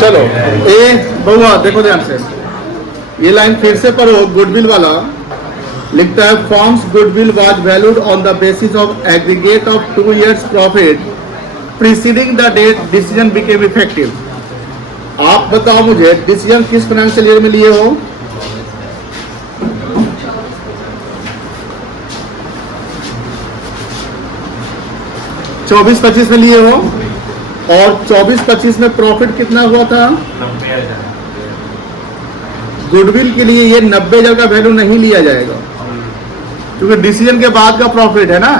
चलो ए बहुआ देखो ध्यान से, ये लाइन फिर से पढ़ो। गुडविल वाला लिखता है forms goodwill was valued on the basis of aggregate of 2 years profit preceding the date decision became effective. आप बताओ मुझे डिसीजन किस फाइनेंशियल ईयर में लिए हो? चौबीस 25 में लिए हो, और 24-25 में प्रॉफिट कितना हुआ था? 90,000। गुडविल के लिए ये 90,000 का वैल्यू नहीं लिया जाएगा, क्योंकि डिसीजन के बाद का प्रॉफिट है ना।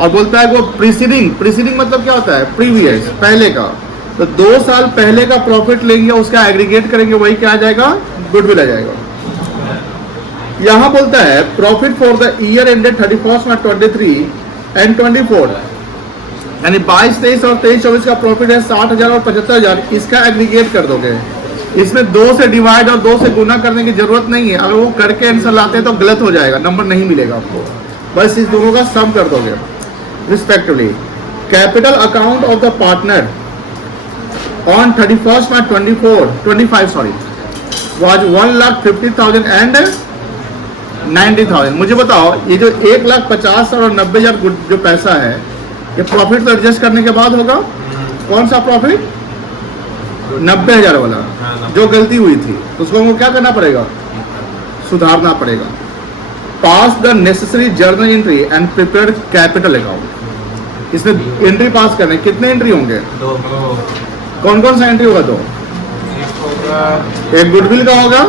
और बोलता है वो प्रीसीडिंग मतलब क्या होता है? प्रीवियस, पहले का। तो 2 साल पहले का प्रॉफिट लेंगे, उसका एग्रीगेट करेंगे, वही क्या आ जाएगा? गुडविल आ जाएगा। यहां बोलता है profit for the year ended 31 March 23 and 24, यानी 22, 23 और 23, 24 का प्रॉफिट है 60,000 और 75,000। इसका एग्रीगेट कर दोगे। इसमें 2 से डिवाइड और 2 से गुना करने की जरूरत नहीं है। अगर वो करके आंसर लाते हैं तो गलत हो जाएगा, नंबर नहीं मिलेगा आपको। बस इस दोनों का सम कर दोगे respectively. Capital account of the partner on 31 March 25 was 1,50,000 and 90,000। मुझे बताओ ये जो 1,50,000 और 90,000 जो पैसा है, ये प्रॉफिट तो एडजस्ट करने के बाद होगा। कौन सा प्रॉफिट? 90,000 वाला, जो गलती हुई थी, तो उसको हमको क्या करना पड़ेगा? सुधारना पड़ेगा। Pass the necessary journal entry and prepare capital account. इसमें एंट्री पास करने, कितने एंट्री होंगे? 2। कौन कौन सा एंट्री होगा? 2। एक गुडविल का होगा,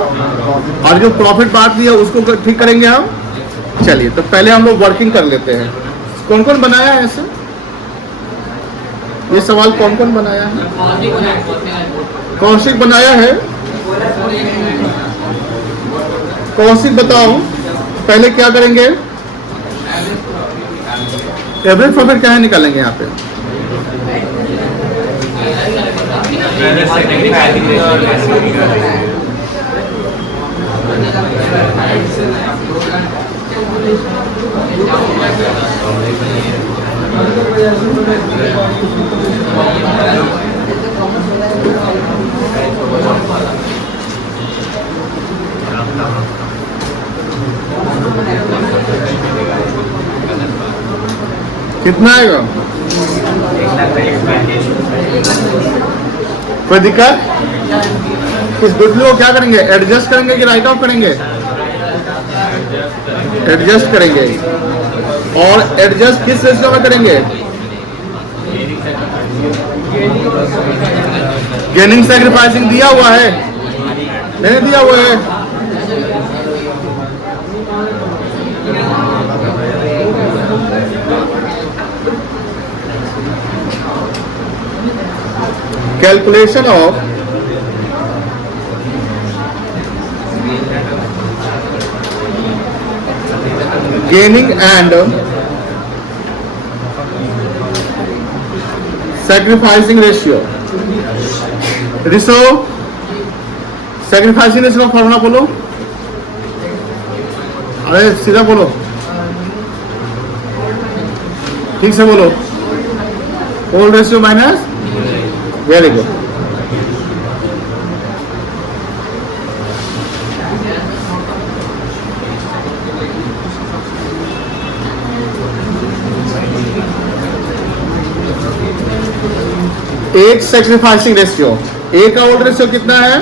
और जो प्रॉफिट बांट दिया उसको ठीक करेंगे हम। चलिए, तो पहले हम लोग वर्किंग कर लेते हैं। कौन कौन बनाया है ऐसे? ये सवाल कौन कौन बनाया है? कौशिक बनाया है। कौशिक बताओ पहले क्या करेंगे? एवरेज प्रॉफिट क्या है निकालेंगे यहाँ पे? कितना आएगा? कोई दिक्कत? इस गुडविल को क्या करेंगे? एडजस्ट करेंगे कि राइट ऑफ करेंगे? एडजस्ट करेंगे। और एडजस्ट किस रेशियो में करेंगे? गेनिंग सैक्रिफाइसिंग दिया हुआ है? नहीं दिया हुआ है? Calculation of gaining and sacrificing ratio. Sacrificing ratio का फॉर्मूला बोलो। अरे सीधा बोलो, ठीक से बोलो। Whole ratio minus, very good. एक सैक्रिफाइसिंग रेशियो, ए का होल रेशियो कितना है?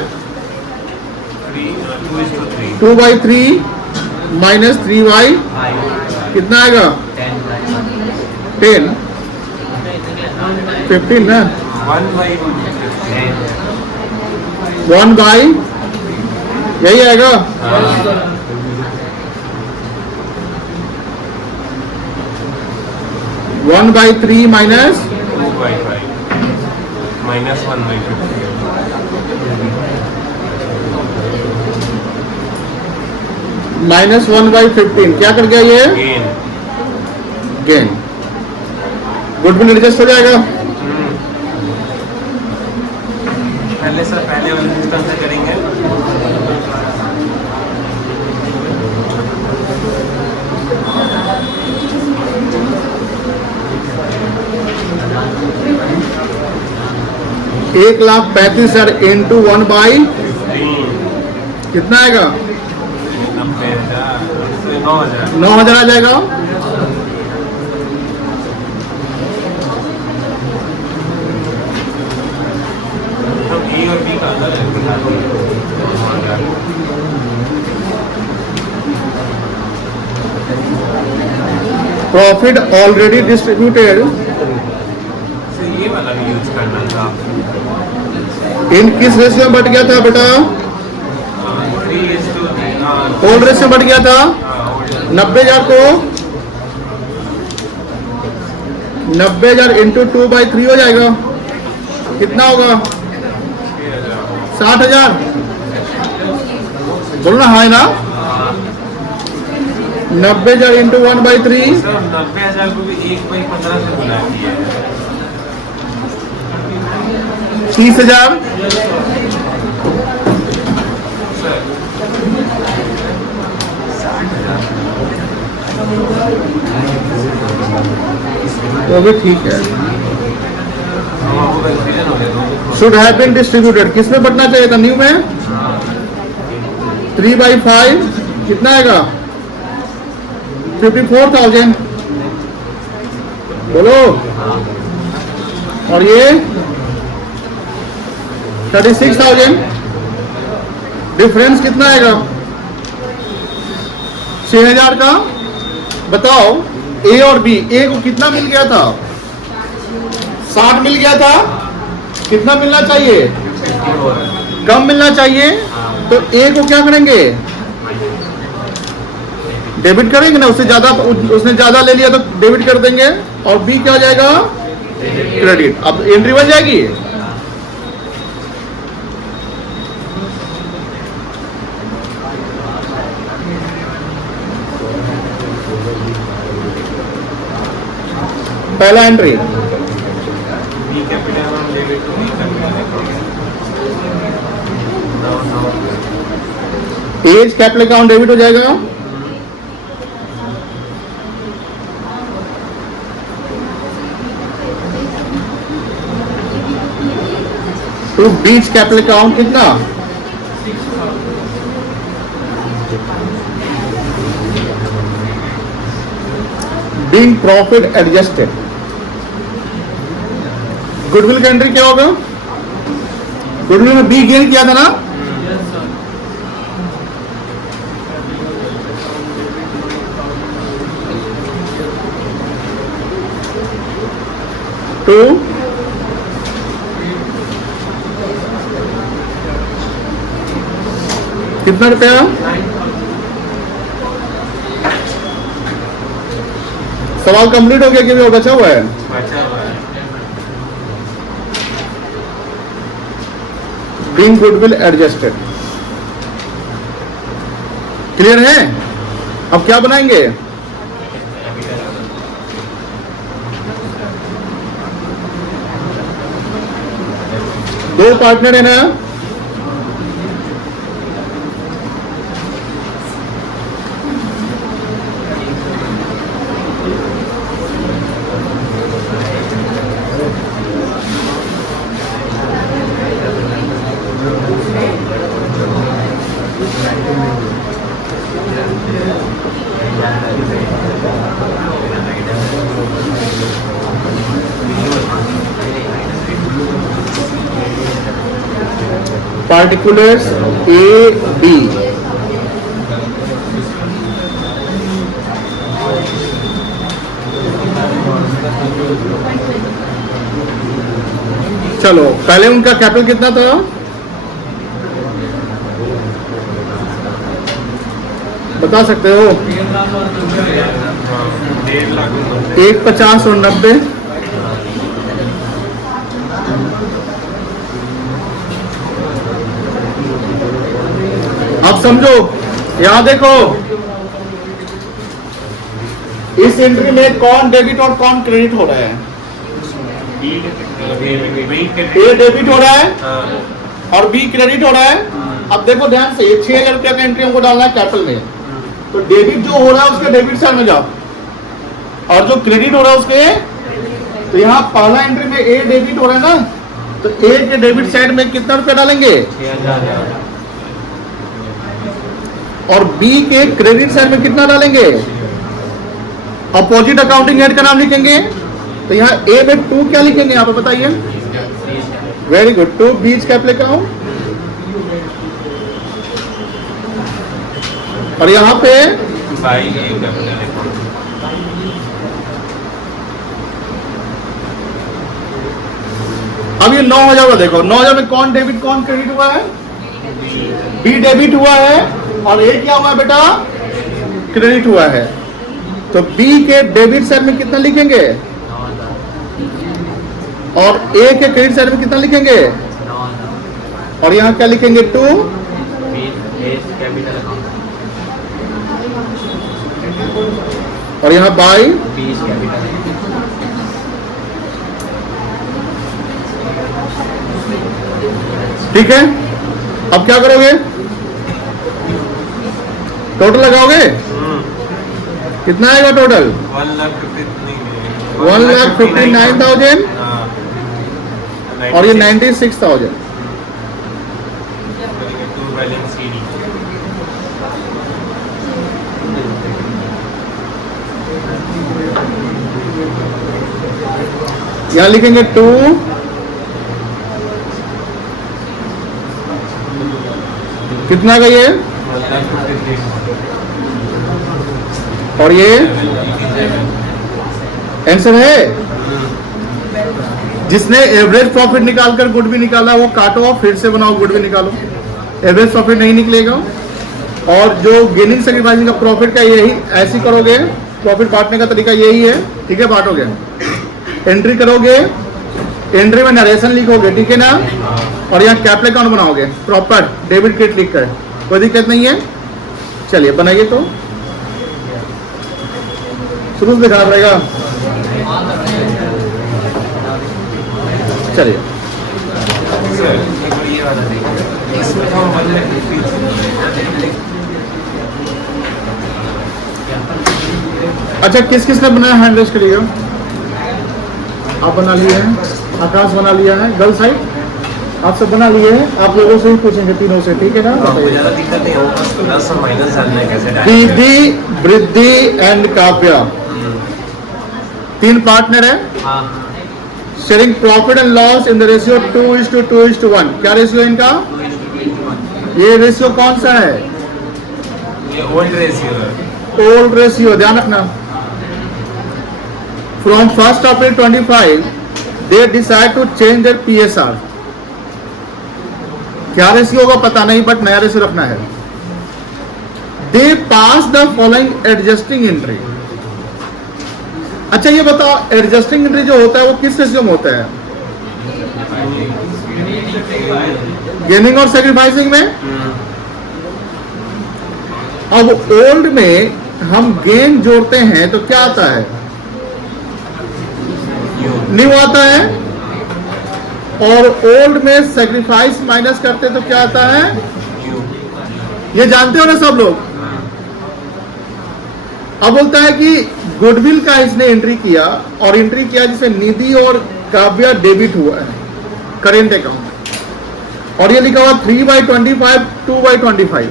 2/3 माइनस 3y कितना आएगा? 10, 15 ना? 1 by यही आएगा। 1/3 माइनस 2/5 माइनस 1/50 माइनस 1/15 क्या कर गया ये? गेन। गुडविल एडजस्ट हो जाएगा। पहले वाले सिस्टम से करेंगे। 1,35,000 इंटू 1/, 3 कितना आएगा? 90,000 से 9,000 9,000 आ जाएगा। तो ए और बी का अंदर है बता दो 9,000 प्रॉफिट ऑलरेडी डिस्ट्रीब्यूटेड से ये वाला भी यूज करना था इन किस रेशियो में बढ़ गया था बेटा? 3:3 ओल्ड रेशियो में बढ़ गया था। 90,000 को 90,000 इंटू 2/3 हो जाएगा। कितना होगा? 60,000। बोलो ना, हाँ है ना? 90,000 इंटू 1/3 सर 90,000 को भी 1/15 से गुना किया है 30,000। सर 60,000 तो भी ठीक है। हम आपको कंफ्यूजन हो गया शुड हैव बीन डिस्ट्रीब्यूटेड किसमें बढ़ना चाहिए था? न्यू में 3/5 कितना आएगा? 54,000। बोलो। और ये 36,000। डिफरेंस कितना आएगा? 6,000 का। बताओ ए और बी, ए को कितना मिल गया था? 60 मिल गया था। कितना मिलना चाहिए? कम मिलना चाहिए। तो ए को क्या करेंगे? डेबिट करेंगे ना, उससे ज्यादा, उसने ज्यादा ले लिया तो डेबिट कर देंगे। और बी क्या हो जाएगा? क्रेडिट। अब एंट्री बन जाएगी। पहला एंट्री बी कैपिटल हम debit to B capital as capital account debit हो जाएगा। टू बीच कैपिटल अकाउंट कितना? Being profit adjusted. गुडविल का एंट्री क्या होगा? गुडविल में बी गेन किया था ना? टू कितना रुपया? सवाल कंप्लीट हो गया कि भी और बचा हुआ है? बचा हुआ है बीइंग गुडविल एडजस्टेड। क्लियर है? अब क्या बनाएंगे? दो पार्टनर है ना? Particulars A B. चलो पहले उनका कैपिटल कितना था? बता सकते हो? 1,50,000 150 और 90। अब समझो, यहां देखो, इस एंट्री में कौन डेबिट और कौन क्रेडिट हो रहा है? ए डेबिट हो रहा है और बी क्रेडिट हो रहा है। अब देखो ध्यान से, 6,000 रुपया का एंट्री हमको डालना है कैपिटल में। तो डेबिट जो हो रहा है उसके डेबिट साइड में जाओ, और जो क्रेडिट हो रहा है उसके तो यहाँ पहला एंट्री में ए डेबिट हो रहा है ना, तो ए के डेबिट साइड में कितना रुपया डालेंगे 6,000 और बी के क्रेडिट साइड में कितना डालेंगे। अपोजिट अकाउंटिंग हेड का नाम लिखेंगे, तो यहाँ ए में 2 क्या लिखेंगे यहाँ पे बताइए। वेरी गुड, 2 बीच कैपिटल अकाउंट, और यहाँ पे बाई ए कैपिटल अकाउंट। अब ये 9,000 देखो, 9,000 में कौन डेबिट कौन क्रेडिट हुआ है, बी डेबिट हुआ है और ए क्या हुआ है बेटा, क्रेडिट हुआ है। तो बी के डेबिट साइड में कितना लिखेंगे और ए के क्रेडिट साइड में कितना लिखेंगे, और यहाँ क्या लिखेंगे 2 कैपिटल अकाउंट और यहाँ बाई 20 कैपिटल। ठीक है। अब क्या करोगे, टोटल लगाओगे, कितना आएगा टोटल 1,59,000 और ये 96,000। यहाँ लिखेंगे 2 कितना का ये, और ये आंसर है। जिसने एवरेज प्रॉफिट निकालकर गुड भी निकाला वो काटो और फिर से बनाओ, गुड भी निकालो। एवरेज प्रॉफिट नहीं निकलेगा। और जो गेनिंग सेक्रीफाइसिंग का प्रॉफिट का यही ऐसे करोगे, प्रॉफिट बांटने का तरीका यही है। ठीक है, बांटोगे, एंट्री करोगे, एंट्री में नरेशन लिखोगे, ठीक है ना, और यहाँ कैपिटल अकाउंट बनाओगे प्रॉपर डेबिट क्रेडिट लिखकर, कोई दिक्कत नहीं है। चलिए बनाइए, तो शुरू से दिखाना पड़ेगा। चलिए अच्छा, किस किस ने बनाया हैंड रेस करिएगा। आप बना लिए हैं, आकाश बना लिया है, गर्ल साइड आप सब बना लिए हैं। आप लोगों से ही पूछेंगे तीनों से, ठीक है ना। ज्यादा दिक्कत नहीं होगा, प्लस और माइनस जानना है कैसे डालें। दीदी, वृद्धि एंड काव्या 3 पार्टनर है। हाँ, sharing profit and loss in the ratio 2:2:1। क्या रेशियो इनका, ये रेशियो कौन सा है, ये ओल्ड रेशियो है। ओल्ड रेशियो, ध्यान रखना। From 1 April 25 they decide to change their PSR। क्या रेशियो होगा पता नहीं, बट नया रेशियो रखना है। They pass the following adjusting entry. अच्छा ये बताओ, एडजस्टिंग एंट्री जो होता है वो किस रेशियो में होता है, गेनिंग और सेक्रीफाइसिंग में। अब ओल्ड में हम गेन जोड़ते हैं तो क्या आता है, न्यू आता है, और ओल्ड में सेक्रीफाइस माइनस करते हैं तो क्या आता है, ये जानते हो ना सब लोग। अब बोलता है कि गुडविल का इसने एंट्री किया, और एंट्री किया जिसमें निधि और काव्या डेबिट हुआ है करेंट अकाउंट, और ये लिखा हुआ 3/25 2/25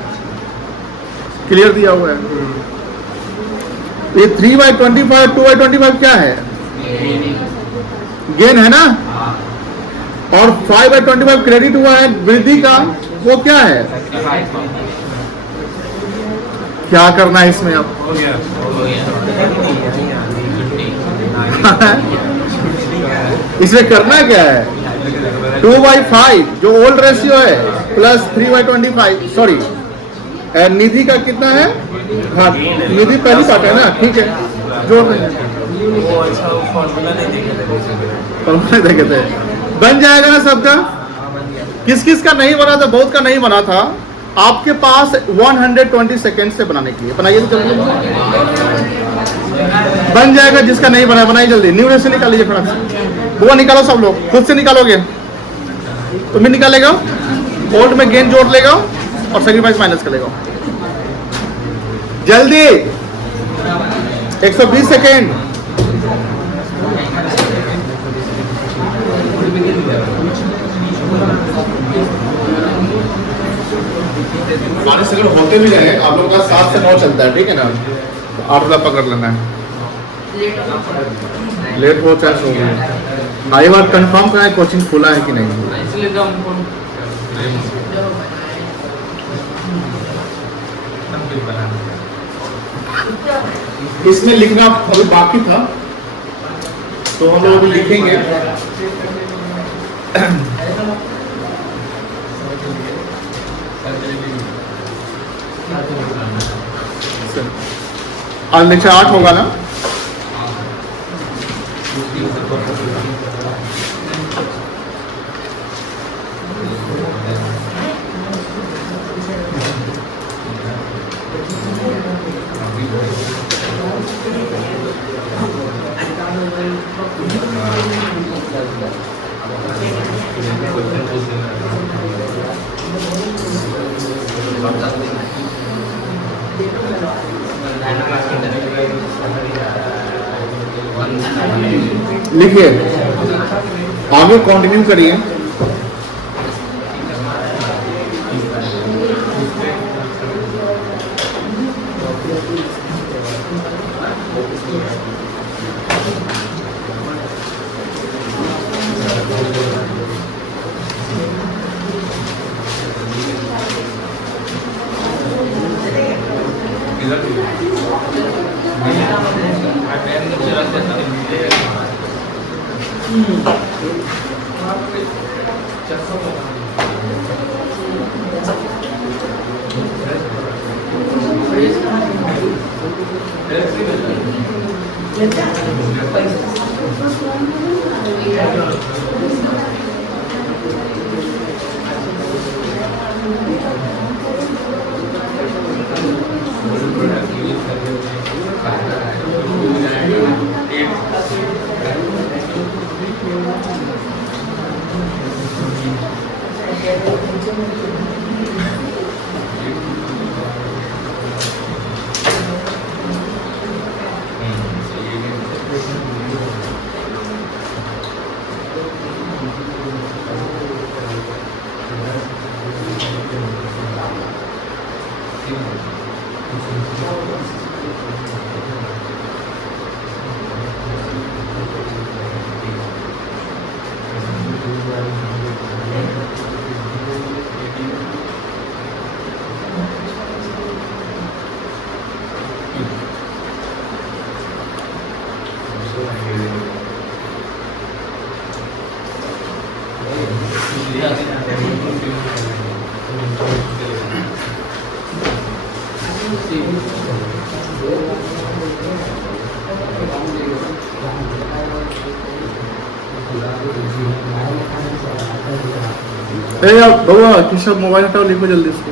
क्लियर दिया हुआ है। ये 3/25 2/25 क्या है, गेन है ना, और 5/25 क्रेडिट हुआ है वृद्धि का, वो क्या है, क्या करना है इसमें अब। हो गया, हो गया। इसमें करना क्या है, 2/5 जो ओल्ड रेशियो है प्लस 3/25, सॉरी निधि का कितना है, हाँ निधि पहली पार्ट है ना, ठीक है जोड़ देंगे। वो अच्छा फॉर्मूला नहीं देखे थे, फॉर्मूला देखे थे, बन जाएगा ना सबका। किस किस का नहीं बना था, बहुत का नहीं बना था। आपके पास 120 सेकेंड से बनाने के लिए, बनाइए तो जल्दी बन जाएगा। जिसका नहीं बना बनाइए जल्दी, न्यू रेशियो निकाल लीजिए फटाफट। वो निकालो सब लोग, खुद से निकालोगे, तुम भी निकालेगा, ओल्ड में गेन जोड़ लेगा और सेक्रीफाइस माइनस कर लेगा। जल्दी 120 सेकेंड। सेकंड होते भी रहे, आप लोगों का 7 से 9 चलता है, ठीक है ना, तो 8 वाला पकड़ लेना है। लेट हो चाहे सो हो, एक बार कंफर्म करें कोचिंग खुला है कि नहीं। इसलिए तो हमको इसमें लिखना अभी बाकी था, तो हम लोग अभी लिखेंगे। आज लेक्चर 8 होगा ना। लिखिए, आगे कंटिन्यू करिए। बाबा किसका मोबाइल हटाओ, लिखो जल्दी इसको।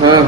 हाँ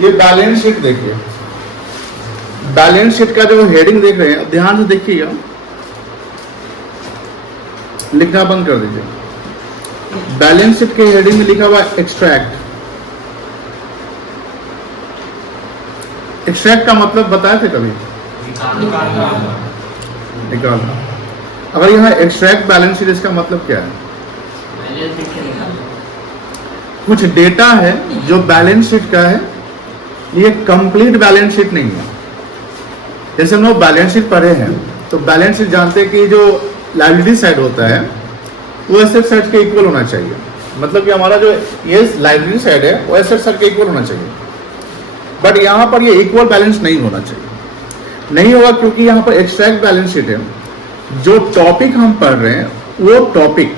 ये बैलेंस शीट देखिए, बैलेंस शीट का जो हेडिंग देख रहे हैं ध्यान से देखिएगा, लिखना बंद कर दीजिए। बैलेंस शीट के हेडिंग में लिखा हुआ एक्सट्रैक्ट। एक्सट्रैक्ट का मतलब बताए थे कभी? निकालना। अगर यहाँ एक्सट्रैक्ट बैलेंस शीट, इसका मतलब क्या है? कुछ डेटा है जो बैलेंस शीट का है, ये कंप्लीट बैलेंस शीट नहीं है। जैसे हम लोग बैलेंस शीट पढ़े हैं तो बैलेंस शीट जानते हैं कि जो लायबिलिटी साइड होता है वो एसेट साइड के इक्वल होना चाहिए। मतलब कि हमारा जो ये लायबिलिटी साइड है वो एसेट साइड के इक्वल होना चाहिए, बट यहाँ पर ये इक्वल बैलेंस नहीं होना चाहिए। नहीं होगा क्योंकि यहाँ पर एक्सट्रैक्ट बैलेंस शीट है। जो टॉपिक हम पढ़ रहे हैं वो टॉपिक,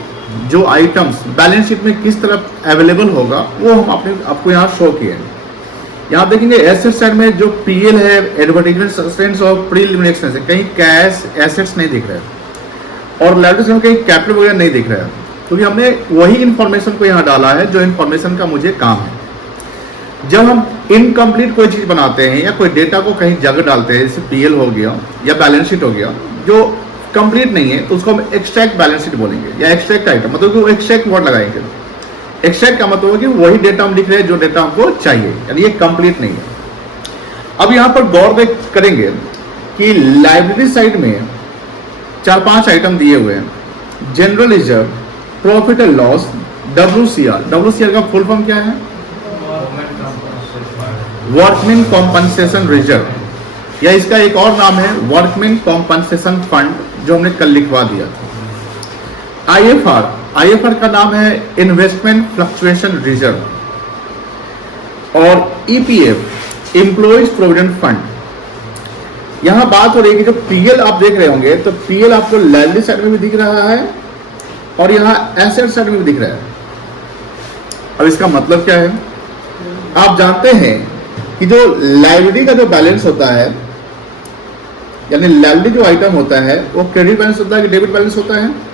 जो आइटम्स बैलेंस शीट में किस तरह अवेलेबल होगा वो हम आपको यहाँ शो किए हैं। यहाँ देखेंगे एसेट साइड में जो पीएल है, एडवर्टाइजमेंट सस्टेंस और प्रीलिमिनरी एक्सपेंस है, कहीं कैश एसेट्स नहीं दिख रहा है और लायबिलिटी साइड में कहीं कैपिटल वगैरह नहीं दिख रहा है, क्योंकि हमने वही इंफॉर्मेशन को यहाँ डाला है जो इंफॉर्मेशन का मुझे काम है। जब हम इनकम्प्लीट कोई चीज बनाते हैं या कोई डेटा को कहीं जगह डालते हैं, जैसे पीएल हो गया या बैलेंस शीट हो गया, जो कंप्लीट नहीं है तो उसको हम एक्सट्रैक्ट बैलेंस शीट बोलेंगे या एक्सट्रैक्ट आइटम, मतलब कि वो एक्सट्रैक्ट वर्ड लगाएंगे। एक्सट्रैक्ट का मतलब है कि वही डेटा हम लिख रहे हैं जो डेटा हमको चाहिए, यानी ये कंप्लीट नहीं है। अब यहाँ पर गौर करेंगे कि लायबिलिटी साइड में 4-5 आइटम दिए हुए हैं। General reserve, profit and loss, WCR। WCR का फुल फॉर्म क्या है? वर्कमैन कॉम्पनसेशन रिजर्व, या इसका एक और नाम है वर्कमैन कॉम्पनसेशन फंड, जो हमने कल लिखवा दिया। IFR का नाम है इन्वेस्टमेंट फ्लक्चुएशन रिजर्व, और EPF एम्प्लॉइज प्रोविडेंट फंड। यहां बात हो रही है कि जो PL आप देख रहे होंगे तो PL आपको लायबिलिटी साइड में भी दिख रहा है और यहाँ एसेट साइड में भी दिख रहा है। अब इसका मतलब क्या है? आप जानते हैं कि जो लायबिलिटी का जो बैलेंस होता है, यानी लायबिलिटी जो आइटम होता है वो क्रेडिट बैलेंस होता है कि डेबिट बैलेंस होता है?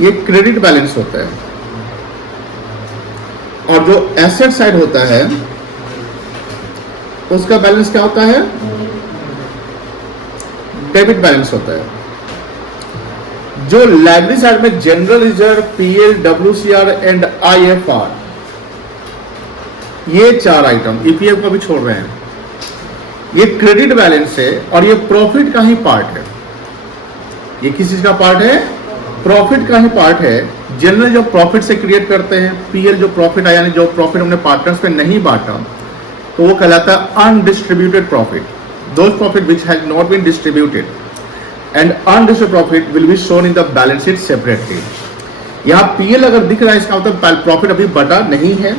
ये क्रेडिट बैलेंस होता है। और जो एसेट साइड होता है उसका बैलेंस क्या होता है? डेबिट बैलेंस होता है। जो लायबिलिटी साइड में general reserve, PL, WCR and IFR, ये 4 आइटम, EPF को भी छोड़ रहे हैं, ये क्रेडिट बैलेंस है और ये प्रॉफिट का ही पार्ट है। ये किस चीज का पार्ट है? प्रॉफिट का ही पार्ट है। जनरल जो प्रॉफिट से क्रिएट करते हैं, PL जो प्रॉफिट आया, यानी जो प्रॉफिट हमने पार्टनर्स पे नहीं बांटा, तो वो कहलाता है undistributed profit. Those profit which has not been distributed and undistributed profit will be shown in the balance sheet separately. यहाँ PL अगर दिख रहा है इसका मतलब प्रॉफिट अभी बटा नहीं है।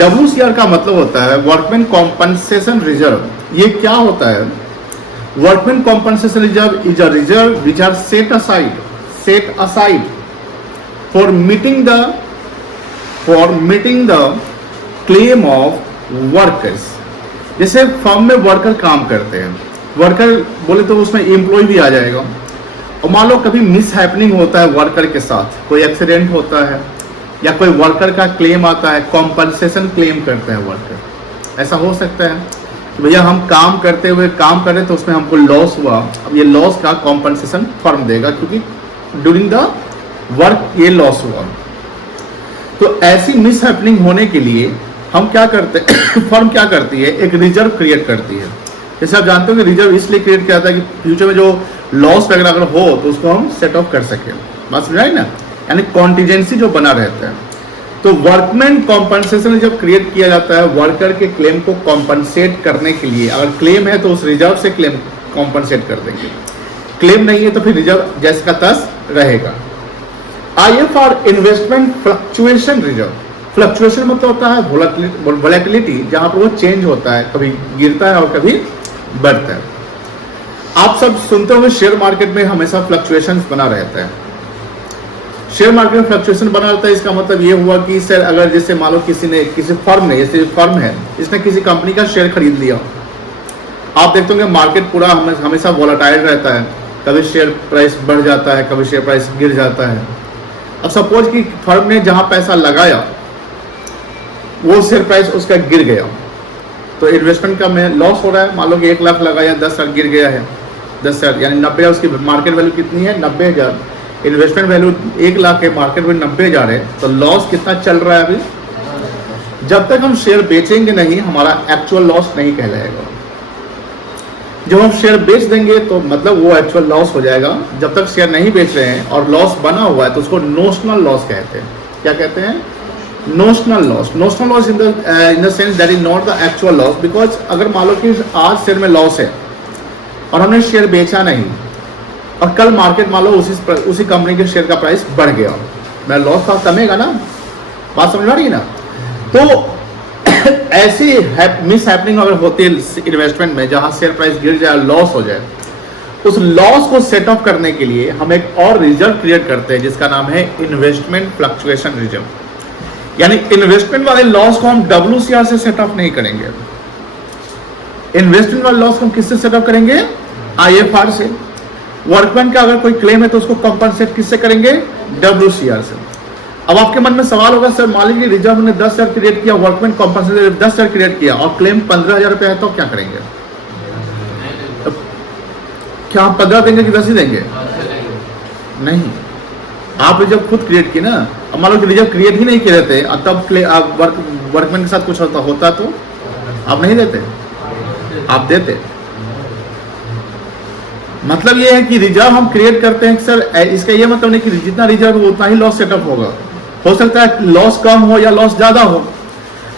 WCR का मतलब होता है वर्कमैन कॉम्पनसेशन रिजर्व। ये क्या होता है? Workman compensation reserve is a reserve which are set aside for meeting the claim of workers। जैसे फर्म में वर्कर काम करते हैं, वर्कर बोले तो उसमें एम्प्लॉय भी आ जाएगा, और मान लो कभी मिस हैपनिंग होता है वर्कर के साथ, कोई एक्सीडेंट होता है या कोई वर्कर का क्लेम आता है, कॉम्पनसेशन क्लेम करते हैं वर्कर। ऐसा हो सकता है कि भैया हम काम करते हुए काम कर रहे तो उसमें हमको लॉस हुआ, अब ये लॉस का कॉम्पनसेशन फर्म देगा क्योंकि ड्यूरिंग द वर्क ये लॉस हुआ। तो ऐसी मिस हैपनिंग होने के लिए हम क्या करते हैं फर्म क्या करती है, एक रिजर्व क्रिएट करती है। जैसे आप जानते हो कि रिजर्व इसलिए क्रिएट किया जाता है कि फ्यूचर में जो लॉस वगैरह अगर हो तो उसको हम सेट ऑफ कर सकें। बात समझ आई ना, यानी कॉन्टीजेंसी जो बना रहता है। तो वर्कमैन कॉम्पनसेशन जब क्रिएट किया जाता है वर्कर के क्लेम को कॉम्पनसेट करने के लिए, अगर क्लेम है तो उस रिजर्व से क्लेम कॉम्पनसेट कर देंगे, क्लेम नहीं है तो फिर रिजर्व जैसे का तस रहेगा। IFR investment fluctuation reserve. Fluctuation मतलब होता है वोलेटिलिटी, जहां पर वो चेंज होता है, कभी गिरता है और कभी बढ़ता है। आप सब सुनते होंगे शेयर मार्केट में हमेशा फ्लक्चुएशन बना रहता है। शेयर मार्केट में फ्लक्चुएशन बना रहता है, इसका मतलब ये हुआ कि सर अगर जैसे मान लो किसी फर्म ने, जैसे फर्म है इसने किसी कंपनी का शेयर खरीद लिया, आप देखते होंगे मार्केट पूरा हमेशा वोलेटाइल रहता है, कभी शेयर प्राइस बढ़ जाता है, कभी शेयर प्राइस गिर जाता है। अब सपोज कि फर्म ने जहां पैसा लगाया वो शेयर प्राइस उसका गिर गया, तो इन्वेस्टमेंट का में लॉस हो रहा है। मान लो कि 1 लाख लगाया, 10,000 गिर गया है, 10,000 यानी 90,000 उसकी मार्केट वैल्यू कितनी है, 90,000। इन्वेस्टमेंट वैल्यू 1 लाख है, मार्केट वैल्यू 90,000 है, तो लॉस कितना चल रहा है अभी। जब तक हम शेयर बेचेंगे नहीं हमारा एक्चुअल लॉस नहीं कहलाएगा। जब हम शेयर बेच देंगे तो मतलब वो एक्चुअल लॉस हो जाएगा। जब तक शेयर नहीं बेच रहे हैं और लॉस बना हुआ है तो उसको नोशनल लॉस कहते हैं। क्या कहते हैं? Notional loss. Notional loss in the sense that is not the actual loss, because अगर मान लो कि आज शेयर में लॉस है और हमने शेयर बेचा नहीं और कल मार्केट मान लो उसी कंपनी के शेयर का प्राइस बढ़ गया, मेरा लॉस था कमेगा ना। बात समझ रही है ना। तो ऐसी मिस हैपनिंग अगर होती है इन्वेस्टमेंट में जहां शेयर प्राइस गिर जाए, लॉस हो जाए, उस लॉस को सेट ऑफ करने के लिए हम एक और रिजर्व क्रिएट करते हैं जिसका नाम है इन्वेस्टमेंट फ्लक्चुएशन रिजर्व। यानी इन्वेस्टमेंट वाले लॉस को हम WCR से सेट ऑफ नहीं करेंगे। इन्वेस्टमेंट वाले लॉस को हम किससे सेट ऑफ करेंगे? IFR से। वर्कमैन का अगर कोई क्लेम है तो उसको कंपनसेट किससे करेंगे? WCR से। अब आपके मन में सवाल होगा, सर मान लीजिए रिजर्व ने 10,000 क्रिएट किया, वर्कमैन कॉम्पनसेट 10,000 क्रिएट किया और क्लेम 15,000 रुपए है, तो क्या करेंगे? क्या आप 15 देंगे कि 10 ही देंगे? नहीं, आप रिजर्व खुद क्रिएट किए ना। अब मान लो कि रिजर्व क्रिएट ही नहीं किए रहते, तब वर्कमैन के साथ कुछ होता तो आप नहीं देते, आप देते। मतलब ये है कि रिजर्व हम क्रिएट करते हैं सर, इसका ये मतलब नहीं कि जितना रिजर्व हो उतना ही लॉस सेटअप होगा। हो सकता है लॉस कम हो या लॉस ज्यादा हो।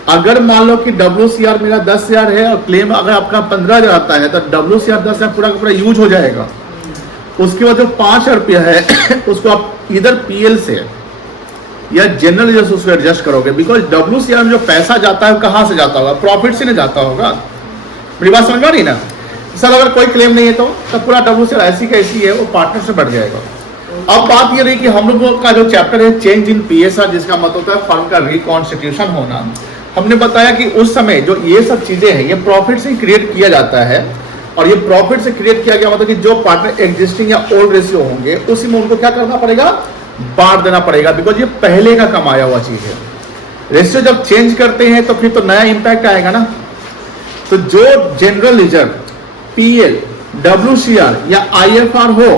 अगर मान लो कि WCR मेरा 10,000 है और क्लेम अगर आपका 15,000 आता है तो WCR 10,000 पूरा का पूरा यूज हो जाएगा। उसके बाद जो 5,000 रुपया है उसको आप इधर PL से या जनरल रिजर्व से उसको एडजस्ट करोगे, बिकॉज WCR में जो पैसा जाता है कहां से जाता होगा? प्रॉफिट से नहीं जाता होगा। मेरी बात समझ में आ रही ना। सर अगर कोई क्लेम नहीं है तो पूरा WCR ऐसी कैसी है, वो पार्टनर से बढ़ जाएगा। अब बात ये रही कि हम लोगों का जो चैप्टर है चेंज इन PSR, जिसका मतलब होता है फर्म का रिकॉन्स्टिट्यूशन होना, हमने बताया कि उस समय जो ये सब चीजें हैं ये प्रॉफिट से क्रिएट किया जाता है। और ये प्रॉफिट से क्रिएट किया गया मतलब कि जो पार्टनर एग्जिस्टिंग या ओल्ड रेशियो होंगे उसी में उनको क्या करना पड़ेगा? बांट देना पड़ेगा, बिकॉज ये पहले का कमाया हुआ चीज है। रेशियो जब चेंज करते हैं तो फिर तो नया इंपैक्ट आएगा ना। तो जो जनरल रिजर्व PL, WCR या IFR हो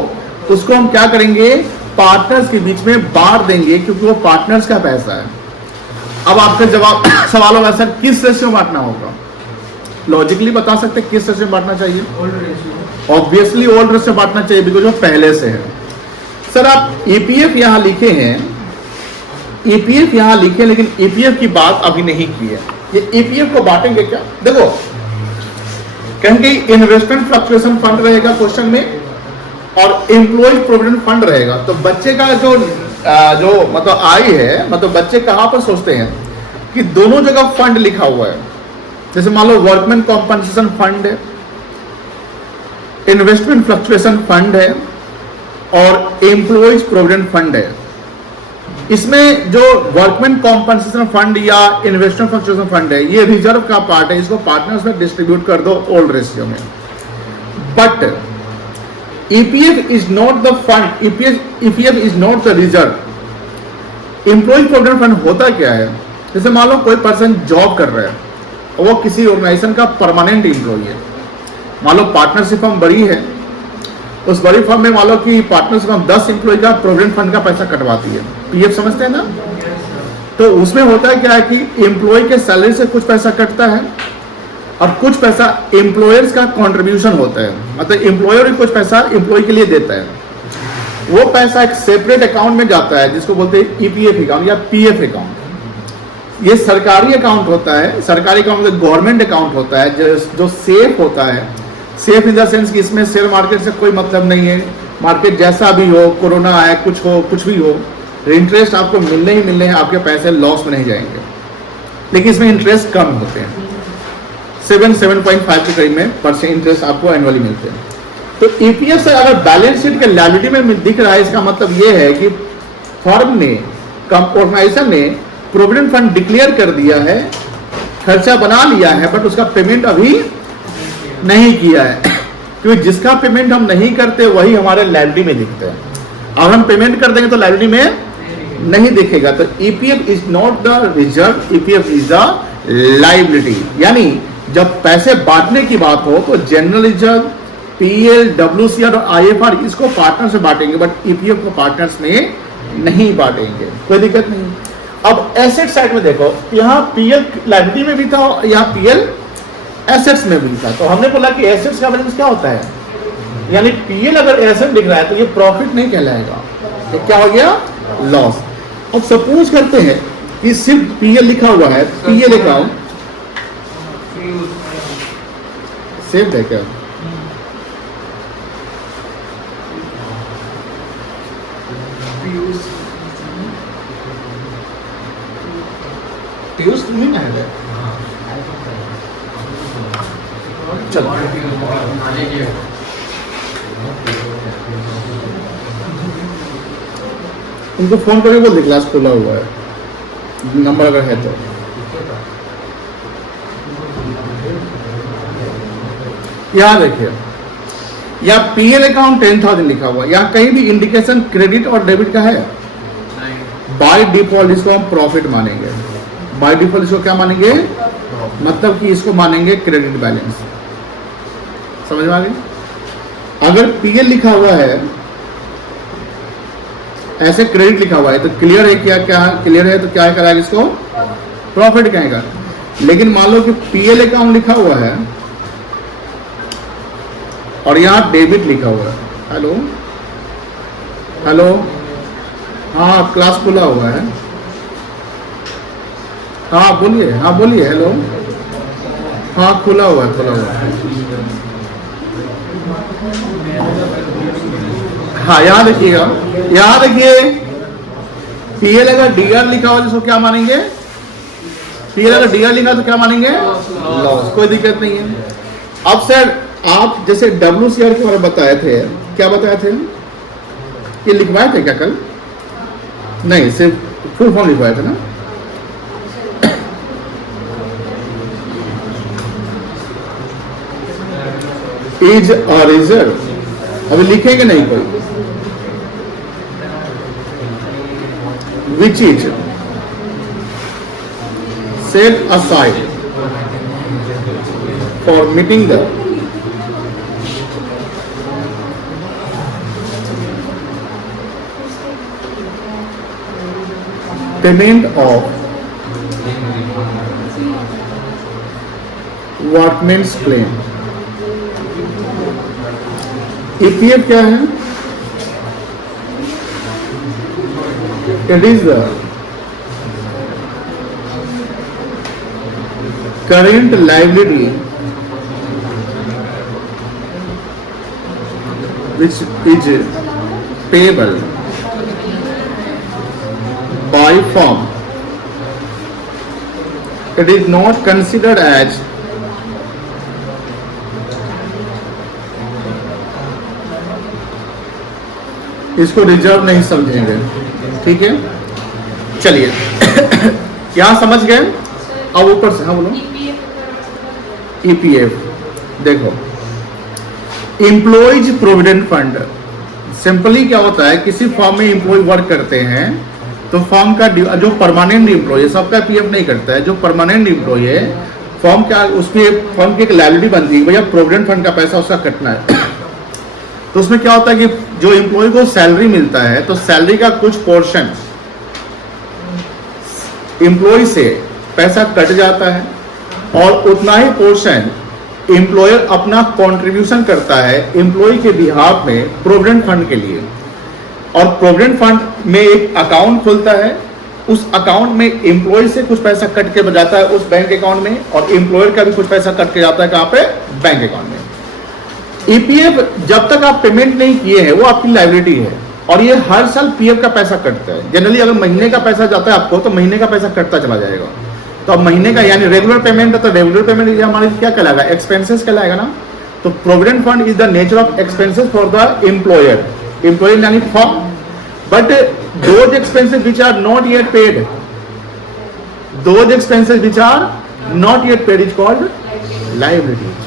उसको हम क्या करेंगे? पार्टनर्स के बीच में बांट देंगे, क्योंकि वो पार्टनर्स का पैसा है। अब आपका जवाब सवाल होगा, सर किस रेशियो में बांटना होगा? लॉजिकली बता सकते किस रेशियो में बांटना चाहिए? ऑब्वियसली ओल्ड रेशियो बांटना चाहिए, बिकॉज वो पहले से है। सर आप EPF यहां लिखे हैं, EPF यहां लिखे, लेकिन EPF की बात अभी नहीं की है। ये EPF को बांटेंगे क्या? देखो कहेंगे इन्वेस्टमेंट फ्लक्चुएशन फंड रहेगा क्वेश्चन में और एम्प्लॉय प्रोविडेंट फंड रहेगा। तो बच्चे का जो मतलब आई है, मतलब बच्चे कहां पर सोचते हैं कि दोनों जगह फंड लिखा हुआ है। जैसे मान लो वर्कमैन कॉम्पनसेशन फंड है, इन्वेस्टमेंट फ्लक्चुएशन फंड है और एम्प्लॉयज प्रोविडेंट फंड है। इसमें जो वर्कमैन कॉम्पनसेशन फंड या इन्वेस्टमेंट फ्लक्चुएशन फंड है ये रिजर्व का पार्ट है, इसको पार्टनर्स में डिस्ट्रीब्यूट कर दो ओल्ड रेशियो में। But EPF is not the fund, EPF is not the reserve, employ provident fund होता क्या है? जैसे मान लो कोई पर्सन जॉब कर रहा है और वो किसी ऑर्गेनाइजेशन का परमानेंट एम्प्लॉय है। मान लो पार्टनरशिप फर्म बड़ी है, उस बड़ी फर्म में मान लो कि पार्टनरशिप फर्म 10 एम्प्लॉय का प्रोविडेंट फंड का पैसा कटवाती है, पीएफ समझते हैं ना। तो उसमें होता है क्या है कि एम्प्लॉय के सैलरी से कुछ पैसा कटता है और कुछ पैसा एम्प्लॉयर्स का कंट्रीब्यूशन होता है, मतलब एम्प्लॉयर भी कुछ पैसा एम्प्लॉय के लिए देता है। वो पैसा एक सेपरेट अकाउंट में जाता है जिसको बोलते हैं ईपीएफ अकाउंट या पीएफ अकाउंट। ये सरकारी अकाउंट होता है, सरकारी अकाउंट मतलब गवर्नमेंट अकाउंट होता है जो सेफ होता है। सेफ इन द सेंस कि इसमें शेयर मार्केट से कोई मतलब नहीं है, मार्केट जैसा भी हो, कोरोना आए, कुछ हो, कुछ भी हो, इंटरेस्ट आपको मिलने ही मिलने हैं, आपके पैसे लॉस में नहीं जाएंगे। लेकिन इसमें इंटरेस्ट कम होते हैं, 7.5 के करीब में % इंटरेस्ट आपको एनुअली मिलते हैं। तो ईपीएफ से अगर बैलेंस शीट के लायबिलिटी में दिख रहा है, इसका मतलब ये है कि फर्म ने, ऑर्गेनाइजेशन ने प्रोविडेंट फंड डिक्लेयर कर दिया है, खर्चा बना लिया है, बट उसका पेमेंट अभी नहीं किया है। क्योंकि जिसका पेमेंट हम नहीं करते वही हमारे लायबिलिटी में दिखते हैं। अब हम पेमेंट कर देंगे तो लायबिलिटी में नहीं दिखेगा। तो EPF is not the reserve, EPF is the liability. यानी जब पैसे बांटने की बात हो तो जनरल रिजर्व, पीएल, डब्ल्यूसीआर और आईएफआर इसको पार्टनर से बांटेंगे, बट ईपीएफ को पार्टनर्स में नहीं बांटेंगे, कोई दिक्कत नहीं। अब एसेट साइड में देखो, यहाँ पीएल लायबिलिटी में भी था, यहाँ पीएल एसेट्स में भी था। तो हमने बोला कि एसेट्स का बैलेंस क्या होता है, यानी पीएल अगर एसेट दिख रहा है तो ये प्रॉफिट नहीं कहलाएगा, ये क्या हो गया, लॉस। अब सपोज करते हैं कि सिर्फ पीएल लिखा हुआ है, पीएल अकाउंट सेव है क्या, नहीं ना है। चलो उनको फोन करके बोल दे क्लास खुला हुआ है, नंबर अगर है तो। यहाँ देखिए, या पीएल अकाउंट 10,000 लिखा हुआ है, यहाँ कहीं भी इंडिकेशन क्रेडिट और डेबिट का है? बाय डिफॉल्ट इसको हम प्रॉफिट मानेंगे। बाय डिफॉल्ट इसको क्या मानेंगे, मतलब कि इसको मानेंगे क्रेडिट बैलेंस। समझ में आ गई? अगर पीएल लिखा हुआ है, ऐसे क्रेडिट लिखा हुआ है तो क्लियर है, क्या क्या क्लियर है तो क्या कराएगा, इसको प्रॉफिट कहेगा। लेकिन मान लो कि पीएल अकाउंट लिखा हुआ है और यहाँ डेबिट लिखा हुआ है। हेलो हेलो, हाँ क्लास खुला हुआ है, हाँ बोलिए, हाँ बोलिए, हेलो, हाँ खुला हुआ है, खुला हुआ है। हाँ यहाँ देखिएगा, यहाँ देखिए पीएल अगर डीआर लिखा हुआ जिसको क्या मानेंगे, पीएल अगर डीआर लिखा तो क्या मानेंगे, लॉस, कोई दिक्कत नहीं है। अब सर आप जैसे डब्ल्यूसीआर के बारे में बताए थे, क्या बताए थे, ये लिखवाए थे क्या कल? नहीं, सिर्फ फुल फॉर्म लिखवाए थे ना। इज अ रिजर्व अभी लिखेंगे नहीं कोई, which is set aside for meeting the payment of workmen's claim. EPF क्या है? It is the current liability which is payable by firm. It is not considered as इसको रिजर्व नहीं समझेंगे, ठीक है। चलिए यहां समझ गए। अब ऊपर से हाँ बोलो, ईपीएफ देखो, एम्प्लॉयज प्रोविडेंट फंड। सिंपली क्या होता है, किसी फॉर्म में एम्प्लॉय वर्क करते हैं तो फर्म का जो परमानेंट एम्प्लॉय है, सबका पीएफ नहीं करता है, जो परमानेंट एम्प्लॉय है फर्म का, उसकी फर्म की एक लायबिलिटी बनती है भैया प्रोविडेंट फंड का पैसा उसका कटना है। तो उसमें क्या होता है कि जो एम्प्लॉय को सैलरी मिलता है तो सैलरी का कुछ पोर्शन एम्प्लॉय से पैसा कट जाता है और उतना ही पोर्शन एम्प्लॉयर अपना कंट्रीब्यूशन करता है एम्प्लॉय के बिहाफ में प्रोविडेंट फंड के लिए। और प्रोविडेंट फंड में एक अकाउंट खुलता है, उस अकाउंट में एम्प्लॉय से कुछ पैसा कट के जाता है उस बैंक अकाउंट में, और एम्प्लॉयर का भी कुछ पैसा कट के जाता है कहाँ पे, बैंक अकाउंट में। ईपीएफ जब तक आप पेमेंट नहीं किए हैं वो आपकी लायबिलिटी है, और ये हर साल पीएफ का पैसा कटता है। जनरली अगर महीने का पैसा जाता है आपको तो महीने का पैसा कटता चला जाएगा। तो अब महीने का यानी रेगुलर पेमेंट है, तो रेगुलर पेमेंट हमारे क्या कहलाएगा, एक्सपेंसेस कहलाएगा ना। तो provident fund is the nature of expenses for the employer, employer यानी firm, but those expenses which are not yet paid, those expenses which are not yet paid is called liabilities.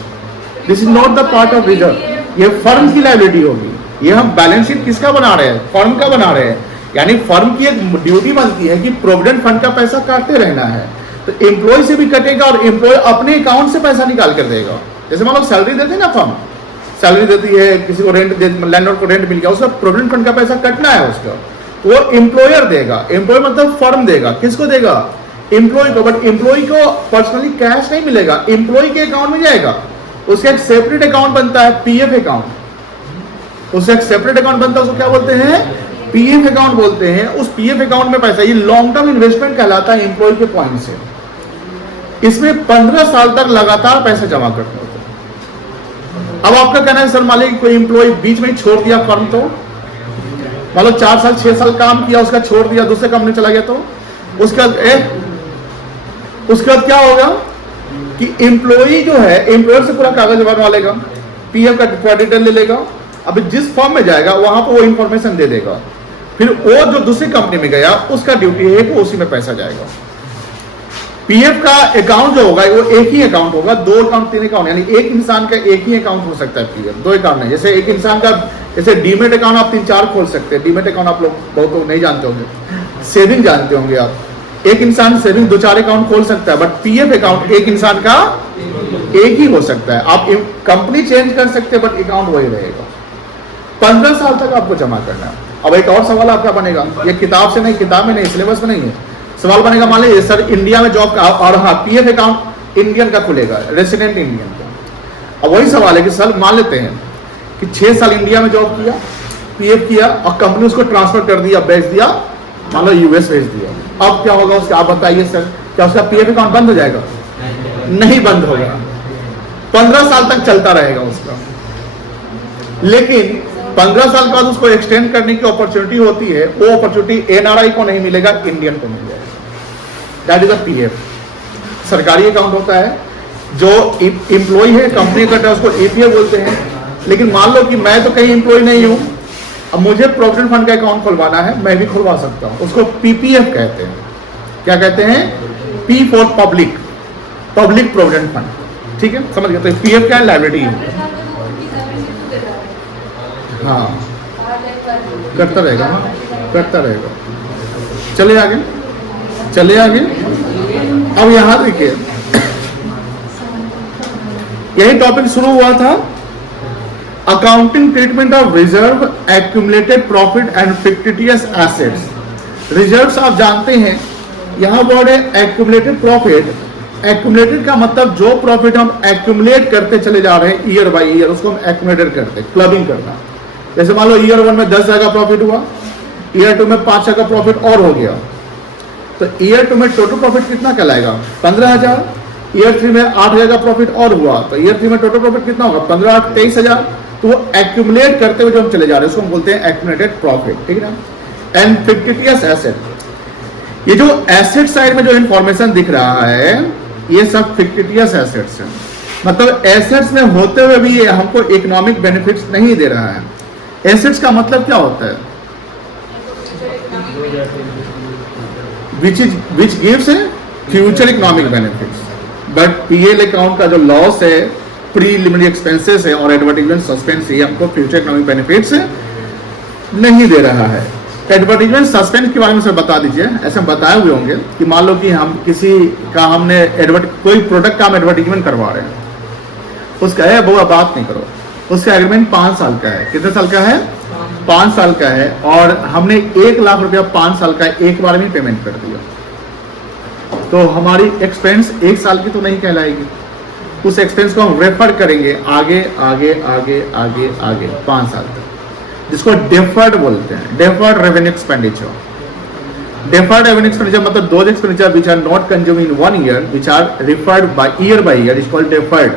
This is not the part of reserve. ये firm की liability होगी। ये हम balance sheet किसका बना रहे हैं, फर्म का बना रहे हैं। यानी फर्म की एक ड्यूटी बनती है कि प्रोविडेंट फंड का पैसा काटते रहना है, तो एम्प्लॉय से भी कटेगा और एम्प्लॉय अपने अकाउंट से पैसा निकाल कर देगा। जैसे मान लो सैलरी देते हैं ना, फर्म सैलरी देती है, किसी को रेंट, लैंडलॉर्ड को रेंट मिल गया, उसका प्रोविडेंट फंड का पैसा कटना है उसका, वो एम्प्लॉयर देगा। एम्प्लॉय मतलब फर्म देगा, किसको देगा, एम्प्लॉय को। बट एम्प्लॉय को पर्सनली कैश नहीं मिलेगा, एम्प्लॉय के अकाउंट में जाएगा। उसका एक सेपरेट अकाउंट बनता है पीएफ अकाउंट, उसका एक सेपरेट अकाउंट बनता है, उसको क्या बोलते हैं, पीएफ अकाउंट बोलते हैं। उस पीएफ अकाउंट में पैसा, ये लॉन्ग टर्म इन्वेस्टमेंट कहलाता है एम्प्लॉय के पॉइंट से। इसमें 15 साल तक लगातार पैसा जमा करते होते हैं। अब आपका कहना है सर मान लीजिए कोई एम्प्लॉय बीच में छोड़ दिया फर्म, तो मान लो 4 साल 6 साल काम किया, उसका छोड़ दिया, दूसरे कंपनी चला गया, तो उसके बाद क्या होगा कि एम्प्लॉय जो है एम्प्लॉयर से पूरा कागज बनवा लेगा, पीएफ का डिटेल ले लेगा। अब जिस फर्म में जाएगा वहां पर वो इंफॉर्मेशन दे देगा, फिर वो जो दूसरी कंपनी में गया उसका ड्यूटी है कि उसी में पैसा जाएगा। पीएफ का अकाउंट जो होगा वो एक ही अकाउंट होगा, 2 अकाउंट 3 अकाउंट, यानी एक इंसान का एक ही अकाउंट हो सकता है पीएफ, 2 अकाउंट नहीं। जैसे एक इंसान का, जैसे डीमेट अकाउंट आप 3-4 खोल सकते हैं। डीमेट अकाउंट आप लोग बहुत लोग नहीं जानते होंगे, सेविंग जानते होंगे आप। एक इंसान सेविंग 2-4 अकाउंट खोल सकता है, बट पीएफ अकाउंट एक इंसान का एक ही हो सकता है। आप कंपनी चेंज कर सकते हैं बट अकाउंट वही रहेगा। 15 साल तक आपको जमा करना है। अब एक और सवाल आपका बनेगा, ये किताब से नहीं, किताब में नहीं, सिलेबस में नहीं है, सवाल बनेगा मान लीजिए सर इंडिया में जॉब का, और हाँ पीएफ अकाउंट इंडियन का खुलेगा, रेसिडेंट इंडियन का। अब वही सवाल है कि सर मान लेते हैं कि 6 साल इंडिया में जॉब किया, पीएफ किया, और कंपनी उसको ट्रांसफर कर दिया, बेच दिया, मान लो यूएस भेज दिया, अब क्या होगा उसका, आप बताइए सर, क्या उसका पीएफ अकाउंट बंद हो जाएगा? नहीं बंद होगा, 15 साल तक चलता रहेगा उसका। लेकिन 15 साल के बाद उसको एक्सटेंड करने की अपॉर्चुनिटी होती है, वो अपॉर्चुनिटी एनआरआई को नहीं मिलेगा, इंडियन को मिल जाएगा। That is the PF. सरकारी अकाउंट होता है, जो एम्प्लॉय है कंपनी का, उसको एपीएफ बोलते हैं। लेकिन मान लो कि मैं तो कहीं एम्प्लॉय नहीं हूं, अब मुझे प्रोविडेंट फंड का अकाउंट खुलवाना है, मैं भी खुलवा सकता हूं, उसको पीपीएफ कहते हैं। क्या कहते हैं? P for public, public provident fund. ठीक है, समझ गए? तो पीएफ क्या है? लायबिलिटी है। हाँ, करता रहेगा ना, करता रहेगा। चले आगे, चले आगे। अब यहां देखिए, यही टॉपिक शुरू हुआ था, accounting treatment of reserve, accumulated profit and fictitious assets. Reserves आप जानते हैं, यहां वर्ड है एक्यूमुलेटेड प्रॉफिट। एक्यूमुलेटेड का मतलब जो प्रॉफिट हम एक्यूमुलेट करते चले जा रहे हैं ईयर बाय ईयर, उसको हम एक्यूमुलेटेड करते हैं, क्लबिंग करना। जैसे मान लो ईयर 1 में 10,000 का प्रॉफिट हुआ, ईयर 2 में 5,000 का प्रॉफिट और हो गया, तो ईयर 2 में टोटल प्रॉफिट कितना कहलाएगा? 15,000। ईयर 3 में 8,000 का प्रॉफिट और हुआ, तो ईयर 3 में टोटल प्रॉफिट कितना होगा? 15, 23,000। तो वो एक्यूमुलेट करते हुए जो हम चले जा रहे हैं उसको हम बोलते हैं एक्यूमुलेटेड प्रॉफिट। ठीक है ना? एंड फिक्टिटियस एसेट, ये जो एसेट साइड में जो इंफॉर्मेशन दिख रहा है ये सब फिक्टिटियस एसेट्स हैं। मतलब एसेट्स में होते हुए भी ये हमको इकोनॉमिक बेनिफिट्स नहीं दे रहा है। एसेट्स का मतलब क्या होता है? Which gives future economic benefits. But PL account का जो लॉस है, प्रीलिमिनरी एक्सपेंसेस है और एडवर्टाइजमेंट सस्पेंस, ये हमको फ्यूचर इकोनॉमिक बेनिफिट्स नहीं दे रहा है। एडवर्टीजमेंट सस्पेंस के बारे में सर बता दीजिए। ऐसे हम बताए हुए होंगे कि मान लो कि हम किसी का हमने कोई प्रोडक्ट का हम एडवर्टीजमेंट करवा रहे हैं, उसका है वो बात नहीं करो, उसका एग्रीमेंट 5 साल का है। कितने साल का है? 5 साल का है। और हमने 1 लाख रुपया 5 साल का एक बार में पेमेंट कर दिया, तो हमारी एक्सपेंस 1 साल की तो नहीं कहलाएगी। उस एक्सपेंस को हम रेफर करेंगे आगे आगे आगे आगे आगे 5 साल तक, जिसको डेफर्ड बोलते हैं, deferred revenue expenditure. Deferred revenue expenditure मतलब those expenditure which are not consume in 1 year which are referred by year is called deferred.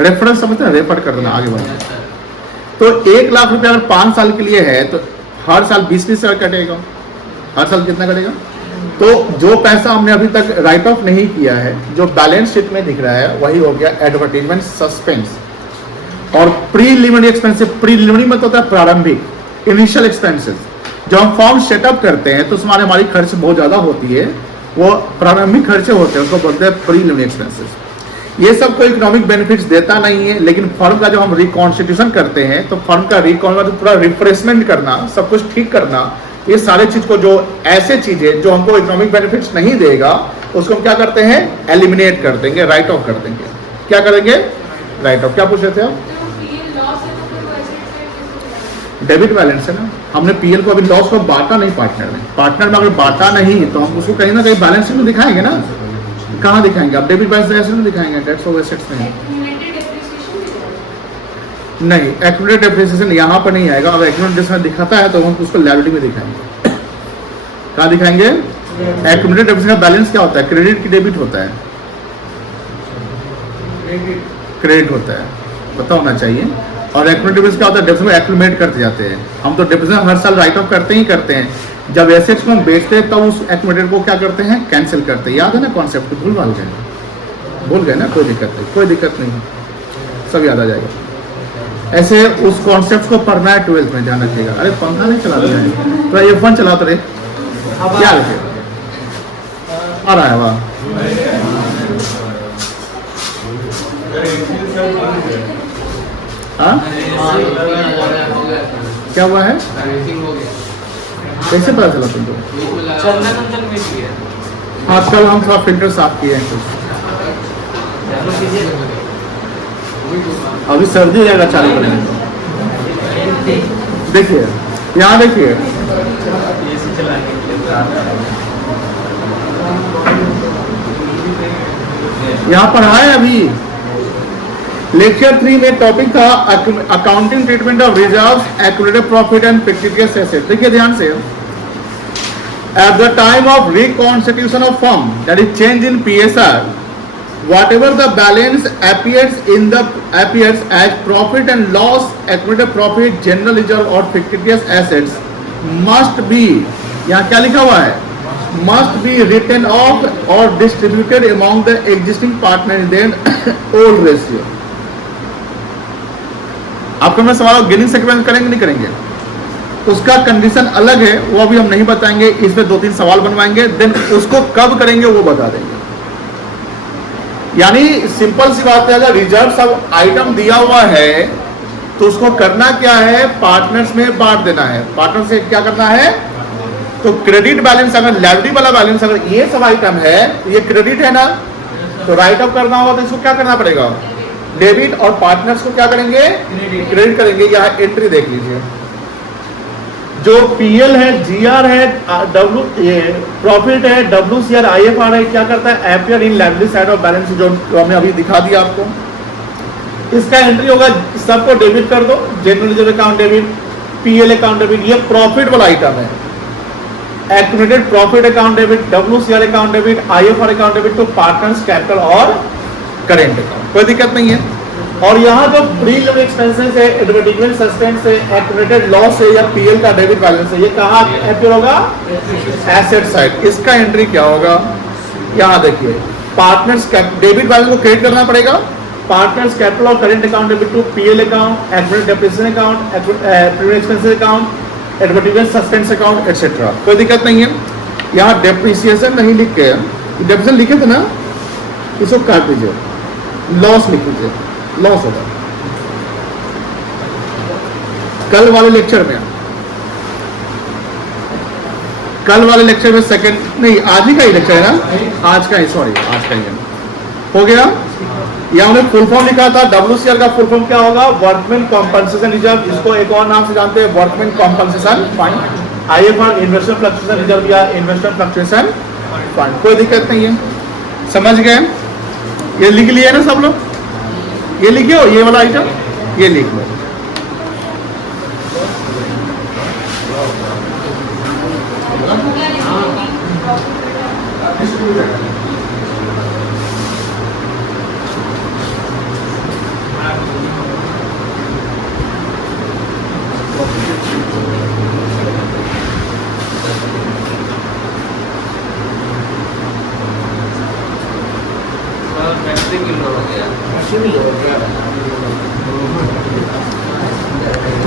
Reference समझते हैं, रेफर कर देना आगे बढ़ना। तो 1 लाख रुपया अगर 5 साल के लिए है तो हर साल 20-20 हजार कटेगा। हर साल कितना कटेगा? तो जो पैसा हमने अभी तक राइट ऑफ नहीं किया है, जो बैलेंस शीट में दिख रहा है, वही हो गया एडवर्टीजमेंट सस्पेंस। और प्रीलिमिनरी एक्सपेंसेस, प्रीलिमिनरी मतलब होता है प्रारंभिक, इनिशियल एक्सपेंसेस। जब हम फॉर्म सेटअप करते हैं तो उसमें हमारी खर्च बहुत ज्यादा होती है, वो प्रारंभिक खर्चे होते हैं, उसको बोलते हैं प्रीलिमिनरी एक्सपेंसेस। ये सब कोई इकोनॉमिक बेनिफिट्स देता नहीं है, लेकिन फर्म का जब हम रिकॉन्स्टिट्यूशन करते हैं तो फर्म का पूरा रिफ्रेशमेंट करना, सब कुछ ठीक करना, ये सारे चीज को, जो ऐसे चीजें जो हमको इकोनॉमिक बेनिफिट्स नहीं देगा, उसको हम क्या करते हैं? एलिमिनेट कर देंगे, राइट ऑफ कर देंगे। क्या करेंगे? Right of. क्या पूछ रहे थे आप? डेबिट बैलेंस है ना, हमने पीएल को अभी लॉस को बांटा नहीं पार्टनर में। पार्टनर में अगर बांटा नहीं तो हम उसको कहीं ना कहीं बैलेंस शीट में दिखाएंगे ना। कहाँ दिखाएंगे? आप डेबिट बैलेंस ऐसे में दिखाएंगे, डेट्स ऑफ एसेट्स में नहीं। एक्यूमुलेटेड डेप्रिसिएशन यहाँ पर नहीं आएगा। अगर एक्यूमुलेटेड डेप्रिसिएशन दिखाता है तो हम उसको लायबिलिटी में दिखाएंगे। कहाँ दिखाएंगे? एक्यूमुलेटेड डेप्रिसिएशन बैलेंस क्या होता है? क्रेडिट की डेबिट होता है, क्रेडिट होता है, पता होना चाहिए। और एक्यूमुलेटेड डेप्रिसिएशन क्या होता है? डेप्रिसिएशन को एक्यूमुलेट करते जाते हैं। हम तो डेप्रिसिएशन हर साल राइट ऑफ करते ही करते हैं। जब एसेट्स को हम बेचते हैं तब उस एक्यूमुलेटेड को क्या करते हैं? कैंसिल करते हैं। याद है ना कॉन्सेप्ट? भूल गए ना? कोई दिक्कत नहीं, कोई दिक्कत नहीं, सब याद आ जाएगा। ऐसे उस कॉन्सेप्ट को पढ़ना है 12th में, ध्यान रखिएगा। अरे पंखा नहीं चला रहे हैं, तो ये फोन चलाते रहे, क्या रखे आ रहा है वाह। हाँ क्या हुआ है? कैसे पता चला तुमको? हाँ कल हम थोड़ा फिल्टर साफ किए हैं। अभी सर्दी रहेगा चालू करेंगे। देखिए यहाँ देखिए, यहाँ पर आए अभी लेक्चर 3 में टॉपिक था accounting treatment of reserves, accumulated profit and fictitious asset. देखिए ध्यान से, eight the time of reconstitution of firm that is change in PSR, whatever the balance appears as profit and loss, accumulated profit, general reserve or fictitious assets must be, यहाँ क्या लिखा हुआ है? must be written off or distributed among the existing partner in their old ratio। आपको मैं सवाल gaining sequence करेंगे नहीं करेंगे? उसका कंडीशन अलग है, वो अभी हम नहीं बताएंगे। इसमें 2-3 सवाल बनवाएंगे, देन उसको कब करेंगे वो बता देंगे। यानी सिंपल सी बात है, अगर रिजर्व सब आइटम दिया हुआ है तो उसको करना क्या है? पार्टनर्स में बांट देना है। पार्टनर से क्या करना है? तो क्रेडिट बैलेंस, अगर लायबिलिटी वाला बैलेंस अगर ये सब आइटम है, ये क्रेडिट है ना, तो राइट ऑफ करना होगा तो इसको क्या करना पड़ेगा? डेबिट। और पार्टनर्स को क्या करेंगे? क्रेडिट करेंगे। यहाँ एंट्री देख लीजिए, जो पीएल है, जीआर है, प्रॉफिट है, डब्ल्यूसीआर, आईएफआर है, क्या करता है? Appear in liability side of balance, जो हमने अभी दिखा दिया आपको। इसका एंट्री होगा, सबको डेबिट कर दो, general reserve account debit, PL account debit, ये प्रॉफिट वाला आइटम है। Accumulated profit account debit, WCR account debit, IFR account debit to partners capital और करेंट अकाउंट, कोई दिक्कत नहीं है। और यहाँ जो प्रीलिमिनरी एक्सपेंसेस है, एडवर्टाइजमेंट सस्पेंस है, एक्यूमुलेटेड लॉस है या पीएल का डेबिट बैलेंस है, ये कहाँ अपीयर होगा? Asset side. इसका एंट्री क्या होगा? यहाँ देखिए, पार्टनर्स डेबिट बैलेंस को क्रेडिट करना पड़ेगा, पार्टनर्स कैपिटल और current account debit to PL account, accumulated depreciation account, preliminary expenses account, advertisement suspense account et cetera, कोई दिक्कत नहीं है। यहाँ डेप्रिसिएशन नहीं लिख के, डेप्रिसिएशन लिखे थे ना, इसको काट दीजिए, लॉस लिख दीजिए, लॉस होगा। कल वाले लेक्चर में कल वाले लेक्चर में सेकंड नहीं, आज ही का ही लेक्चर है ना, आज का ही, सॉरी आज का ही है। हो गया। या हमने फुल फॉर्म लिखा था, WCR का फुल फॉर्म क्या होगा, वर्कमैन कॉम्पनसेशन रिजर्व, इसको एक और नाम से जानते हैं workman compensation fund. IFR investment fluctuation reserve या इन्वेस्टमेंट फ्लक्चुएशन फंड, कोई दिक्कत नहीं है। समझ गए? ये लिख लिए ना सब लोग, ये लिखे हो, ये वाला आइटम ये लिख लो।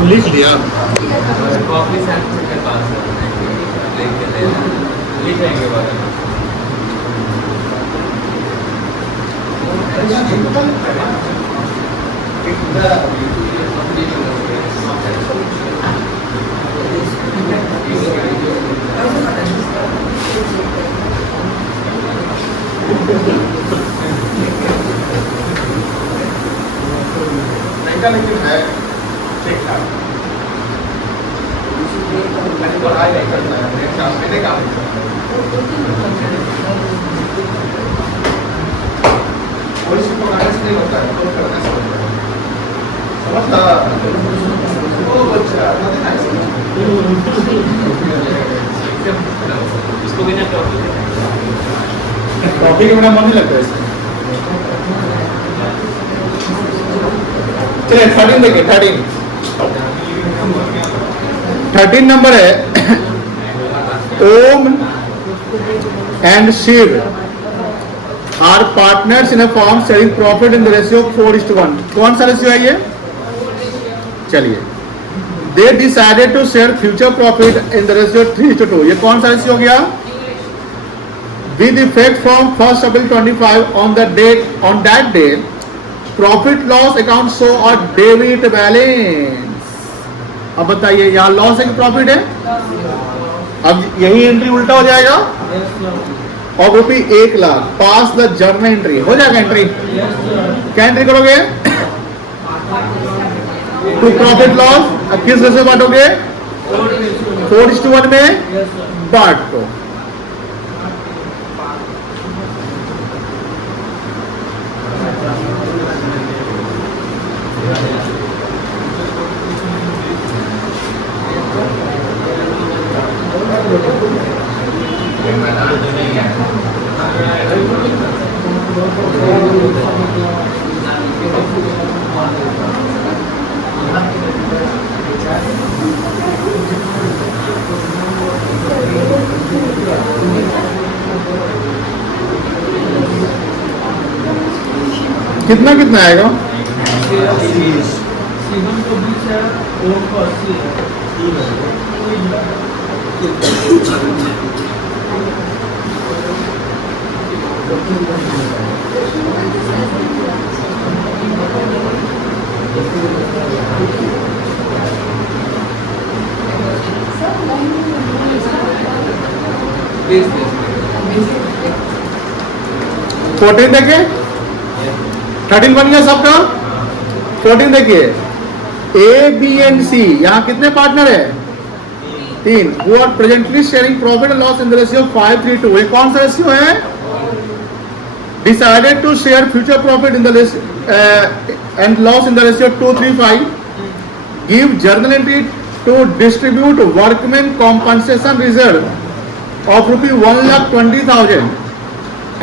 लिख लिया। कॉफी सेंटर के पास है, लेके देना लिखेंगे बाद में। लेकिन है ठीक ठाक, मैंने पढ़ाई नहीं करता है, मैंने काम और इसको पढ़ाने से नहीं होता है, तो करने से होता है। समझता? ओ बच्चा इसको बिना टॉपिक के बिना मन नहीं लगता इसमें। चलिए 13 देखिए, 13 नंबर है। Om and Shiv are partners in a firm sharing profit in the ratio 4:1। कौन सा रेशियो है ये? चलिए, they decided to share future profit in the ratio 3:2। ये कौन सा रेशियो हो गया? With effect from 1 April 25 on that day profit loss account show और डेबिट बैलेंस। अब बताइए, यहां लॉस है कि प्रॉफिट है? अब यही एंट्री उल्टा हो जाएगा और रुपये 1,00,000 पास द जर्नल एंट्री हो जाएगा। एंट्री क्या एंट्री करोगे? टू प्रॉफिट लॉस किस रेशियो बांटोगे? 4:1 में बांट दो। कितना कितना आएगा? फोर्टीन देखिए, 13 बन गया सबका। 14 देखिए, ए बी एंड सी, यहाँ कितने पार्टनर है? 3। वो are presently sharing profit and loss in the ratio 5:3:2। ये कौन सा रेशियो है? Decided to share future profit in the and loss in the ratio 2:3:5। Give journal entry to distribute workman compensation reserve of ₹1,20,000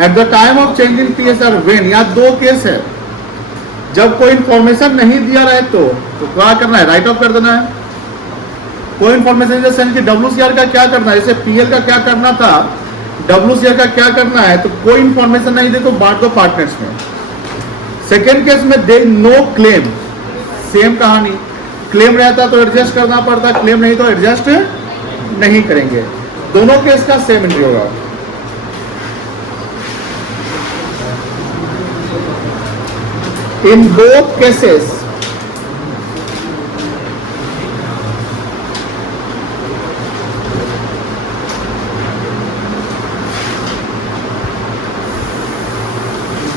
at the time of change in PSR when. यहाँ 2 case है। जब कोई information नहीं दिया रहे तो क्या करना है? राइट ऑफ कर देना है। कोई इंफॉर्मेशन जैसे कि WCR का क्या करना है, जैसे PL का क्या करना था, WCR का क्या करना है, तो कोई इंफॉर्मेशन नहीं दे तो बांट दो पार्टनर्स में। सेकेंड केस में दे नो क्लेम, सेम कहानी। क्लेम रहता तो एडजस्ट करना पड़ता, क्लेम नहीं तो एडजस्ट नहीं करेंगे। दोनों केस का सेम एंट्री होगा। In both cases,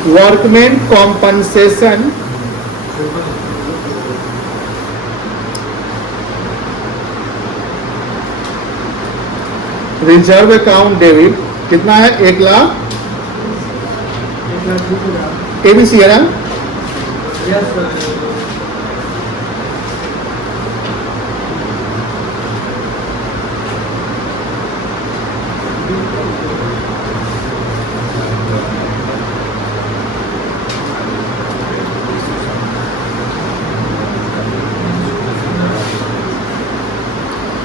workmen compensation reserve account debit कितना है? 1,00,000 एबीसी है ना?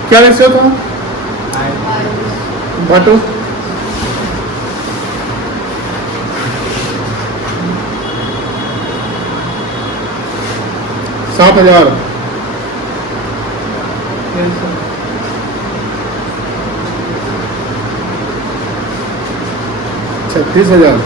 क्या रेशियो था? बाटो 7,000 36,000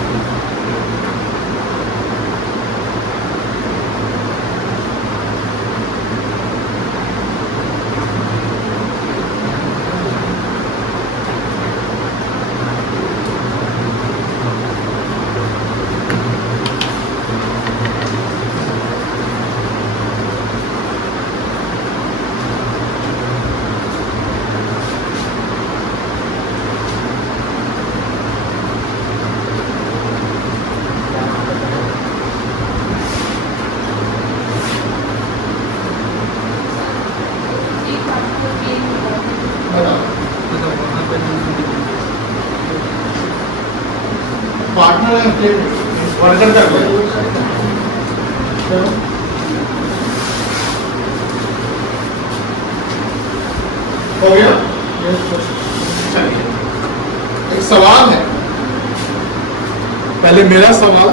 पार्टनर वर्कर कर हो गया। चलिए एक सवाल है, पहले मेरा सवाल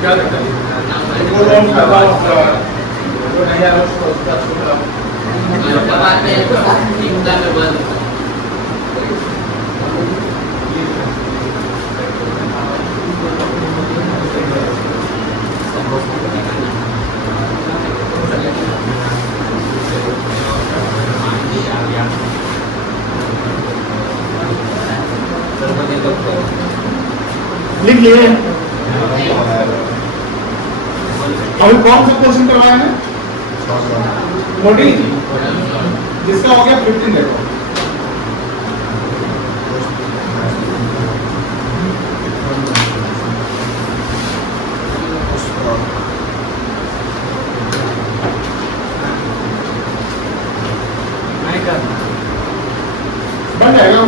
क्या लगता लिख लिए? अभी कौन सा क्वेश्चन करवाया है? 14 जिसका हो गया 15 देखो। बन जाएगा।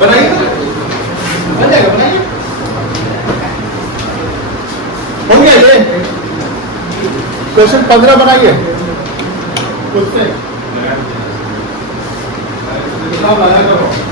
बनाइए, बन जाएगा, बनाइए। हो गया ये क्वेश्चन 15 बनाइए। कुछ से हिसाब लगा करो।